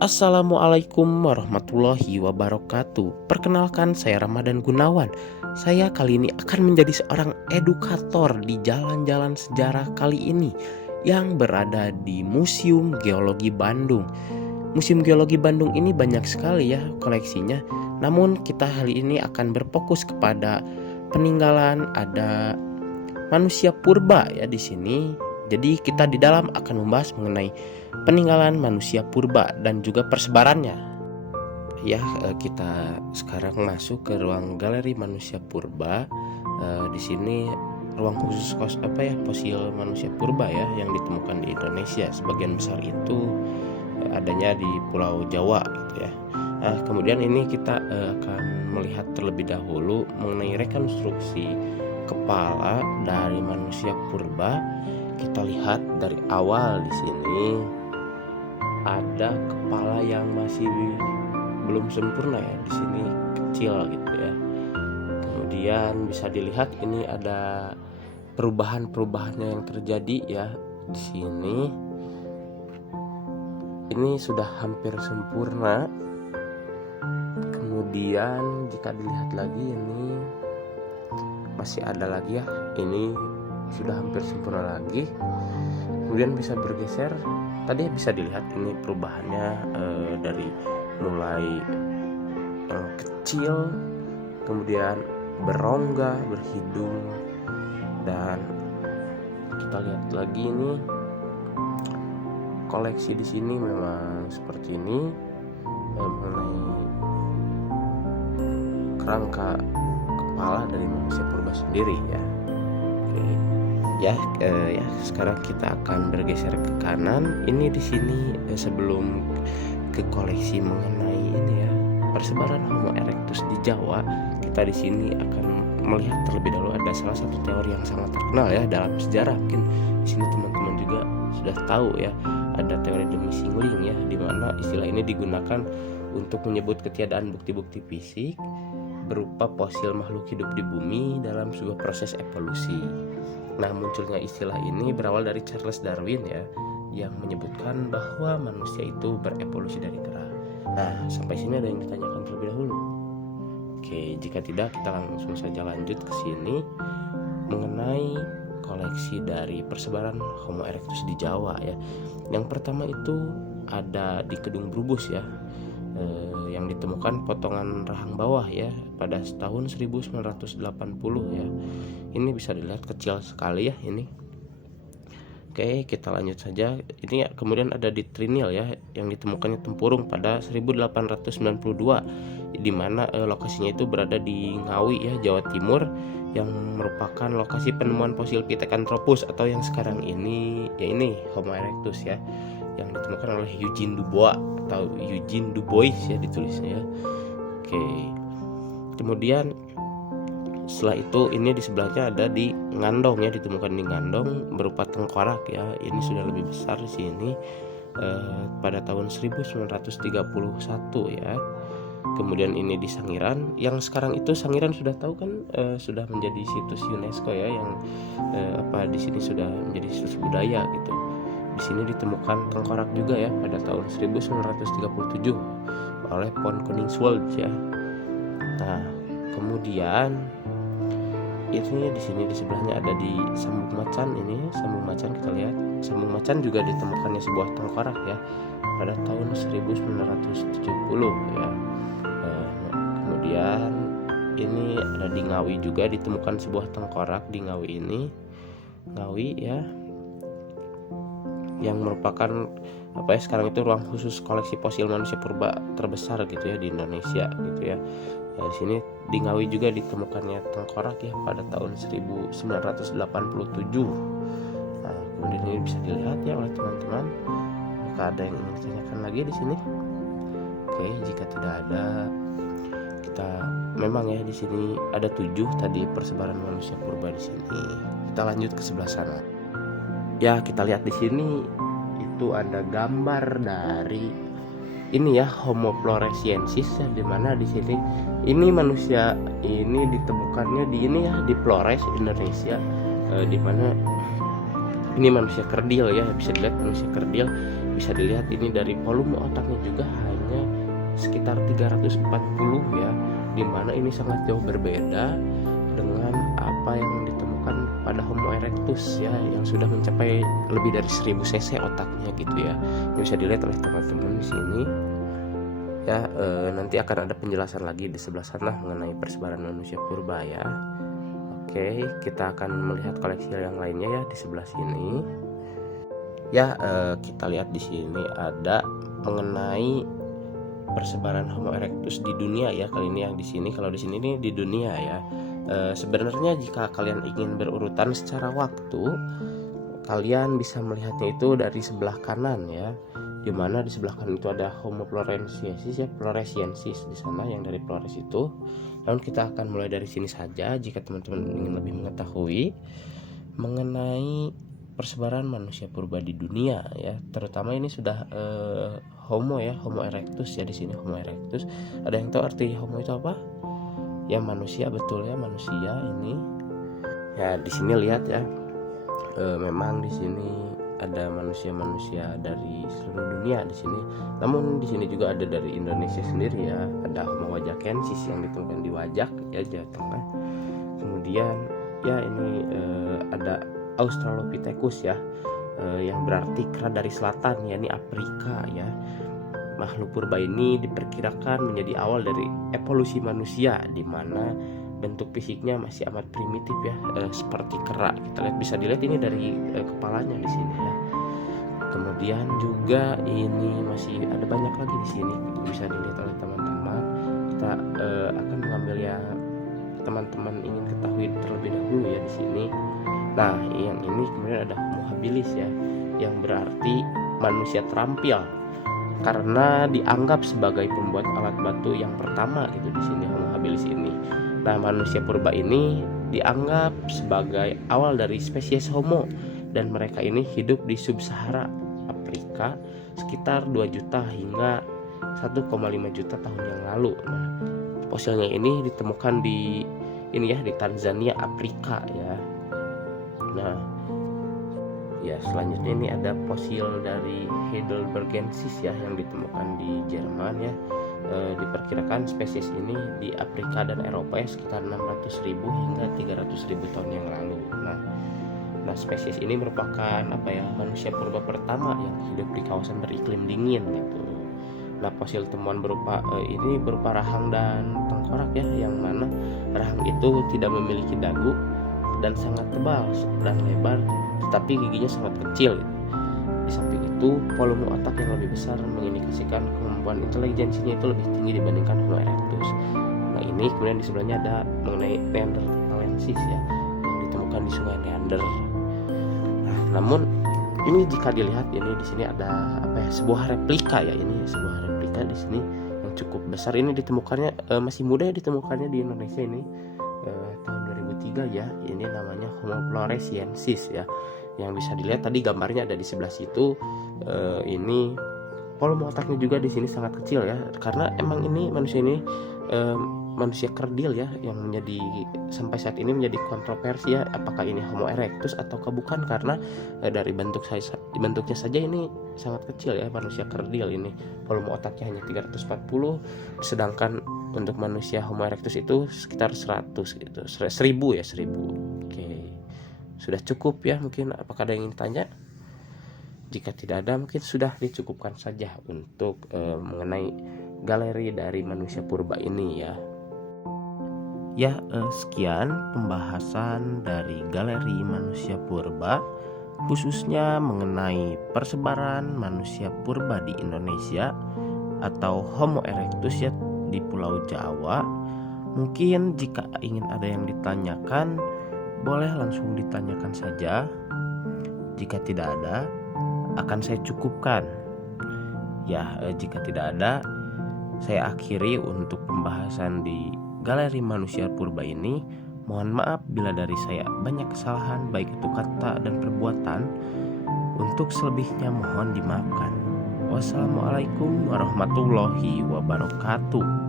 Assalamualaikum warahmatullahi wabarakatuh. Perkenalkan, saya Ramadan Gunawan. Saya kali ini akan menjadi seorang edukator di jalan-jalan sejarah kali ini yang berada di Museum Geologi Bandung. Museum Geologi Bandung ini banyak sekali ya koleksinya. Namun kita kali ini akan berfokus kepada peninggalan ada manusia purba ya di sini. Jadi kita di dalam akan membahas mengenai peninggalan manusia purba dan juga persebarannya. Ya, kita sekarang masuk ke ruang galeri manusia purba. Di sini ruang khusus fosil manusia purba ya yang ditemukan di Indonesia. Sebagian besar itu adanya di Pulau Jawa gitu ya. Nah, kemudian ini kita akan melihat terlebih dahulu mengenai rekonstruksi kepala dari manusia purba. Kita lihat dari awal di sini ada kepala yang masih belum sempurna ya, di sini kecil gitu ya. Kemudian bisa dilihat ini ada perubahan-perubahannya yang terjadi ya di sini. Ini sudah hampir sempurna. Kemudian jika dilihat lagi ini masih ada lagi ya, ini sudah hampir sempurna lagi. Kemudian bisa bergeser, tadi bisa dilihat ini perubahannya dari mulai kecil, kemudian berongga, berhidung, dan kita lihat lagi ini koleksi di sini memang seperti ini mengenai kerangka kepala dari manusia purba sendiri ya. Oke. Ya, sekarang kita akan bergeser ke kanan. Ini di sini sebelum ke koleksi mengenai ini ya persebaran Homo erectus di Jawa, kita di sini akan melihat terlebih dahulu ada salah satu teori yang sangat terkenal ya dalam sejarah. Mungkin di sini teman-teman juga sudah tahu ya, ada teori the missing link ya, di mana istilah ini digunakan untuk menyebut ketiadaan bukti-bukti fisik berupa fosil makhluk hidup di bumi dalam sebuah proses evolusi. Nah, munculnya istilah ini berawal dari Charles Darwin ya, yang menyebutkan bahwa manusia itu berevolusi dari kera. Nah, sampai sini ada yang ditanyakan terlebih dahulu. Oke, jika tidak kita langsung saja lanjut ke sini mengenai koleksi dari persebaran Homo erectus di Jawa ya. Yang pertama itu ada di Kedung Brubus ya, yang ditemukan potongan rahang bawah ya pada tahun 1980 ya. Ini bisa dilihat kecil sekali ya ini. Oke, kita lanjut saja. Ini kemudian ada di Trinil ya, yang ditemukannya tempurung pada 1892, di mana lokasinya itu berada di Ngawi ya, Jawa Timur, yang merupakan lokasi penemuan fosil Pithecanthropus atau yang sekarang ini ya ini Homo erectus ya, yang ditemukan oleh Eugene Dubois atau Eugene Dubois ya ditulisnya ya. Oke. Kemudian setelah itu ini di sebelahnya ada di Ngandong ya, ditemukan di Ngandong berupa tengkorak ya. Ini sudah lebih besar di sini pada tahun 1931 ya. Kemudian ini di Sangiran, yang sekarang itu Sangiran sudah tahu kan sudah menjadi situs UNESCO ya, yang di sini sudah menjadi situs budaya gitu. Di sini ditemukan tengkorak juga ya pada tahun 1937 oleh Von Koningswald ya. Nah, kemudian ini di sini di sebelahnya ada di Sambung Macan. Ini Sambung Macan, kita lihat Sambung Macan juga ditemukannya sebuah tengkorak ya pada tahun 1970 ya. Kemudian ini ada di Ngawi juga ditemukan sebuah tengkorak di Ngawi ini, Ngawi ya, yang merupakan sekarang itu ruang khusus koleksi fosil manusia purba terbesar gitu ya di Indonesia gitu ya. Nah, di sini di Ngawi juga ditemukannya tengkorak ya pada tahun 1987. Nah, kemudian ini bisa dilihat ya oleh teman-teman. Jika ada yang ingin ditanyakan lagi di sini, oke, jika tidak ada, kita memang ya di sini ada 7 tadi persebaran manusia purba di sini. Kita lanjut ke sebelah sana. Ya, kita lihat di sini itu ada gambar dari ini ya Homo floresiensis ya, di mana di sini ini manusia ini ditemukannya di ini ya di Flores Indonesia, di mana ini manusia kerdil ya, bisa dilihat manusia kerdil bisa dilihat ini dari volume otaknya juga hanya sekitar 340 ya, dimana ini sangat jauh berbeda dengan apa yang ditemukan pada Homo erectus ya, yang sudah mencapai lebih dari 1000 cc otaknya gitu ya. Ini bisa dilihat oleh teman-teman di sini ya. Nanti akan ada penjelasan lagi di sebelah sana mengenai persebaran manusia purba ya. Oke, kita akan melihat koleksi yang lainnya ya di sebelah sini ya. Kita lihat di sini ada mengenai persebaran Homo erectus di dunia ya. Kali ini yang di sini, kalau di sini nih di dunia ya. Sebenarnya jika kalian ingin berurutan secara waktu, kalian bisa melihatnya itu dari sebelah kanan ya, dimana di sebelah kanan itu ada Homo floresiensis ya, floresiensis di sana yang dari Flores itu. Namun kita akan mulai dari sini saja jika teman-teman ingin lebih mengetahui mengenai persebaran manusia purba di dunia ya. Terutama ini sudah Homo ya, Homo erectus ya, di sini Homo erectus. Ada yang tahu arti Homo itu apa? Ya manusia, betul ya, manusia ini. Ya di sini lihat ya. Memang di sini ada manusia-manusia dari seluruh dunia di sini. Namun di sini juga ada dari Indonesia sendiri ya. Ada Homo wajakensis yang ditemukan di Wajak ya, Jawa Tengah. Kemudian ya ini ada Australopithecus ya, yang berarti kera dari selatan ya, ini Afrika ya. Makhluk purba ini diperkirakan menjadi awal dari evolusi manusia, di mana bentuk fisiknya masih amat primitif ya, seperti kera. Kita lihat, bisa dilihat ini dari kepalanya di sini ya. Kemudian juga ini masih ada banyak lagi di sini, bisa dilihat oleh teman-teman. Kita akan mengambil yang teman-teman ingin ketahui terlebih dahulu ya di sini. Nah, yang ini kemudian ada Homo habilis ya, yang berarti manusia terampil, karena dianggap sebagai pembuat alat batu yang pertama gitu di sini Homo habilis ini. Nah, manusia purba ini dianggap sebagai awal dari spesies Homo, dan mereka ini hidup di sub-Sahara Afrika sekitar 2 juta hingga 1,5 juta tahun yang lalu. Nah, fosilnya ini ditemukan di ini ya, di Tanzania, Afrika ya. Nah, ya selanjutnya ini ada fosil dari Heidelbergensis ya, yang ditemukan di Jerman ya. Diperkirakan spesies ini di Afrika dan Eropa ya, sekitar 600.000 hingga 300.000 tahun yang lalu. Nah, spesies ini merupakan manusia purba pertama yang hidup di kawasan beriklim dingin gitu. Nah, fosil temuan berupa rahang dan tengkorak ya, yang mana rahang itu tidak memiliki dagu dan sangat tebal dan lebar, tetapi giginya sangat kecil gitu. Di samping itu, volume otak yang lebih besar mengindikasikan kemampuan intelijensinya itu lebih tinggi dibandingkan Homo erectus. Nah, ini kemudian di sebelahnya ada mengenai Neanderthalensis ya, yang ditemukan di Sungai Neander. Nah, namun ini jika dilihat ini di sini ada sebuah replika ya, ini sebuah replika di sini yang cukup besar. Ini ditemukannya masih muda ya, ditemukannya di Indonesia ini tahun 2003 ya. Ini namanya Homo floresiensis ya. Yang bisa dilihat tadi gambarnya ada di sebelah situ. Ini volume otaknya juga di sini sangat kecil ya, karena emang ini manusia ini manusia kerdil ya, yang menjadi sampai saat ini menjadi kontroversi ya, apakah ini Homo erectus ataukah bukan, karena dari bentuknya saja ini sangat kecil ya, manusia kerdil ini volume otaknya hanya 340, sedangkan untuk manusia Homo erectus itu sekitar 100 gitu, 1000 ya, 1000. Oke. Sudah cukup ya, mungkin apakah ada yang ingin tanya? Jika tidak ada, mungkin sudah dicukupkan saja untuk mengenai galeri dari manusia purba ini ya. Ya, sekian pembahasan dari galeri manusia purba, khususnya mengenai persebaran manusia purba di Indonesia atau Homo erectus ya, di Pulau Jawa. Mungkin jika ingin ada yang ditanyakan, boleh langsung ditanyakan saja. Jika tidak ada, akan saya cukupkan. Ya, jika tidak ada, saya akhiri untuk pembahasan di galeri manusia purba ini. Mohon maaf bila dari saya banyak kesalahan, baik itu kata dan perbuatan. Untuk selebihnya mohon dimaafkan. Wassalamualaikum warahmatullahi wabarakatuh.